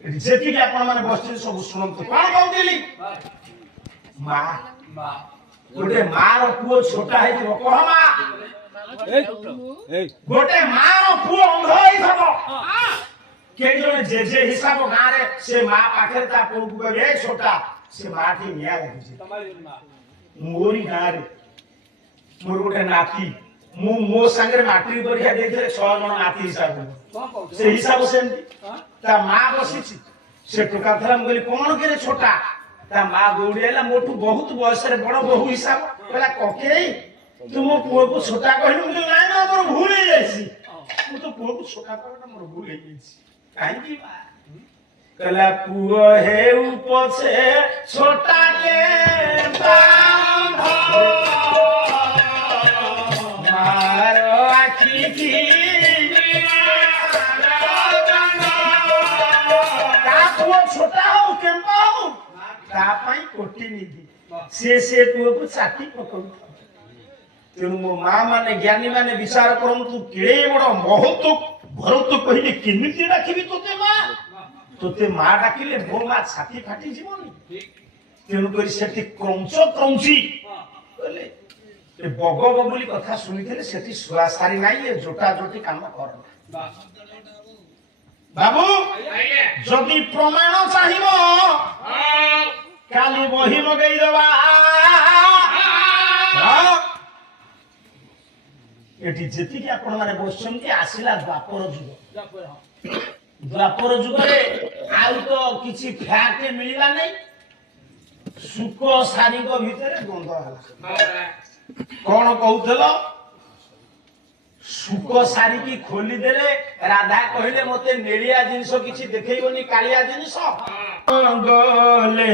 जेति के आपण माने बसछि सब सुनंतु कोन कहउतिली मा गोटे मार पुओ छोटा है जो कह मा गोटे मार पुओ अंध होई थबो के जने जे हिसाब गां रे से मा पाखरे ता पुओ को कहबे छोटा से माटी निया लागी तमारी मा मोरी गां रे मोर गोटे नाती मो संगे मैट्रिक परीक्षा देखे 6 जन नाती हिसाब से हिसाब सेमती ता मां बसी से टोका थला मगली कोन करे छोटा ता मां दौड़ी आला मोटू बहुत बयस रे बड़ बहु हिसाब कहला कके तुम पुओ को छोटा कहलु मुझे ना ना मोर भूल हे जाईसी मु तो पुओ को छोटा कहना मोर भूल हे जाईसी काई की कहला पुओ हे उपछे छोटा के बांधो मारो आखी की छोटा हो केम्पा हो ता पई कोटी निधि से पुओ को चाटी पकौ तेनु मो मां माने ज्ञानी माने विचार करंतु केळे बड महत्व भरत कहिले केमिति राखिबि तोते मां डाकिले मो मां छाती फाटी जीवनी तेनु करी सेठी क्रंची बोले ए बग बगुली कथा सुनिथिले सेठी सुआ सारी नाही ए जोटा जोटी काम कर बाबू जदि प्रमाण चाहिबो काली बही मगई देबा एटी जेति के आपण माने बसछन के आसिला द्वापर जुग रे आउ तो किछि फैक्ट मिलिला नै सुख सारी को भीतर गंध हला कोन कहउथलो सुख सारी की खोली देले राधा कहले मते नेलिया जिंस किछि देखैबोनी कालिया जिंस गले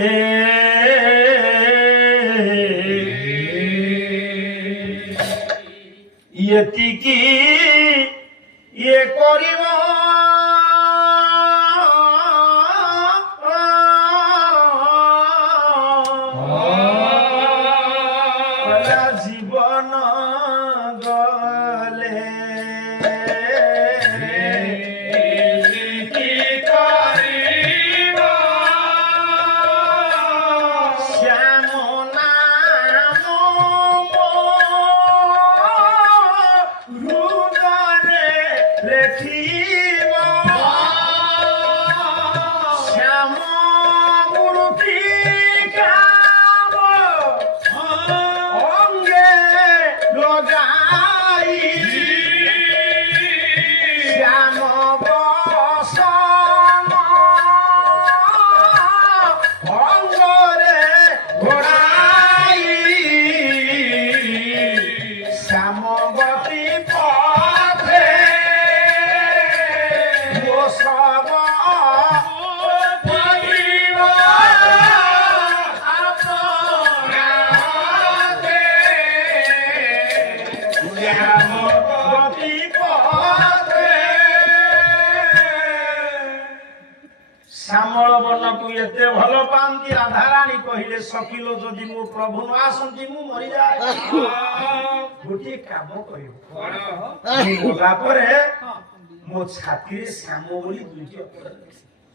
यति की ये करिवो जीवन श्यामल बर्ण को एते भल पांती राधारानी कहले सकिलो जदि मो प्रभु न आसंती मु मरि जाय गोटे काम करियो बोला परे मो छाती रे श्याम बोली दुईटी अक्षर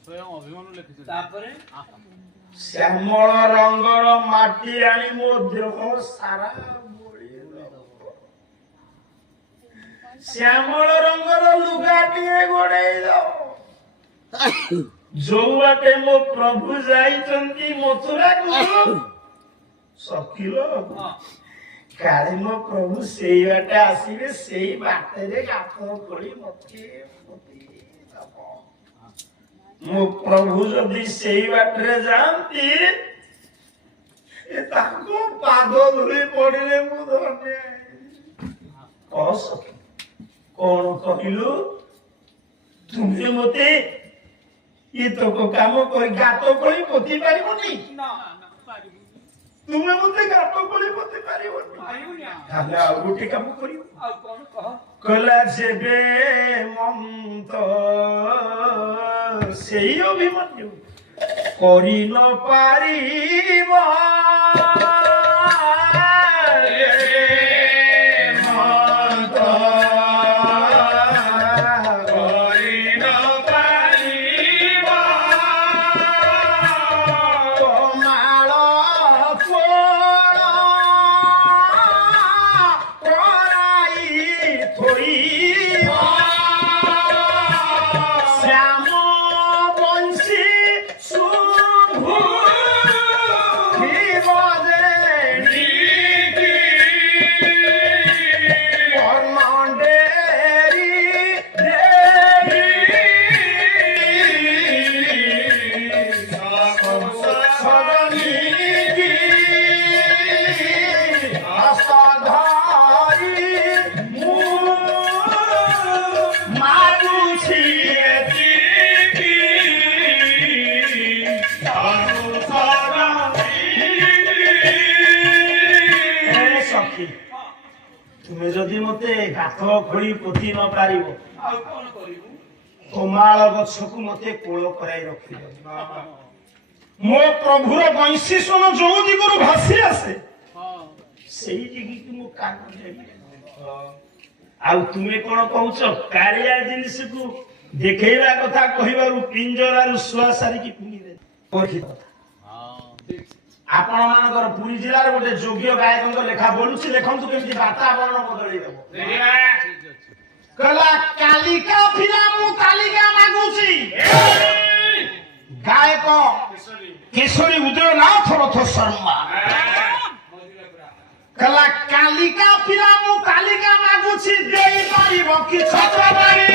स्वयं अभिमान लिखिछ तापरे श्यामल रंगर माटी आनी मो देह सारा बोली श्यामल रंगर लुगाटिए गोड़े दो जोवाटे मो प्रभु जाइचंती मथुरा को सकिलो काले मो प्रभु सेई बाटे आसीबे सेई बाटे रे गातो कोली मथि मो प्रभु जदी सेई बाटे रे जानती ए ताको पादो धुली पड़िले मु धन्य कस कोन कहिलु तुमे मते ये तो को काम कोई गातो कोली पोती पारिबोनी ना ना पारिबो तुमे मते गातो कोली पोती पारिबोनी पारिबोनी ताले आ गुटी काम करियो आ कोन कह कला जेबे मंत सेई अभिमन्यु करि न पारिबो ଯଦି ମତେ ଗାତ ଖୋଳି ପୋତି ନ ପାରିବ ଆଉ କଣ କରିବୁ? କମାଳ ଗଛକୁ ମତେ କୋଳ କରାଇ ରଖିବ। ମୋ ପ୍ରଭୁର ବଂଶୀ ସ୍ୱନ ଯୋଉ ଦିଗରୁ ଭାସି ଆସେ ସେଇ ଦିଗକୁ ମୁଁ କାନ ଦେବି। ଆଉ ତୁମେ କଣ କହୁଛ? କାଳିଆ ଜିନିଷକୁ ଦେଖେଇବା କଥା କହିବାରୁ ପିଞ୍ଜରାରୁ ଶୁଆ ସାରିକି ପିଣିଦେବେ। ଆପଣ ମାନଙ୍କର ପୁରୀ ଜିଲ୍ଲାରେ ଗୋଟେ ଯୋଗ୍ୟ ଗାୟକଙ୍କ ଲେଖା ବୋଲୁଛି, ଲେଖନ୍ତୁ କେମିତି ବାତାବରଣ ବଦଳେଇ ଦେବ। କହିଲା କାଲିକା ଫିରା ମୁଁ ତାଲିକା ମାଗୁଛି। ଗାୟକ କେଶରୀ ଉଦୟନାଥ ରଥ ଶର୍ମା କହିଲା କାଲିକା ଫିରା ମୁଁ ତାଲିକା ମାଗୁଛି, ଦେଇପାରିବ କି ଛତ୍ରବାଣୀ?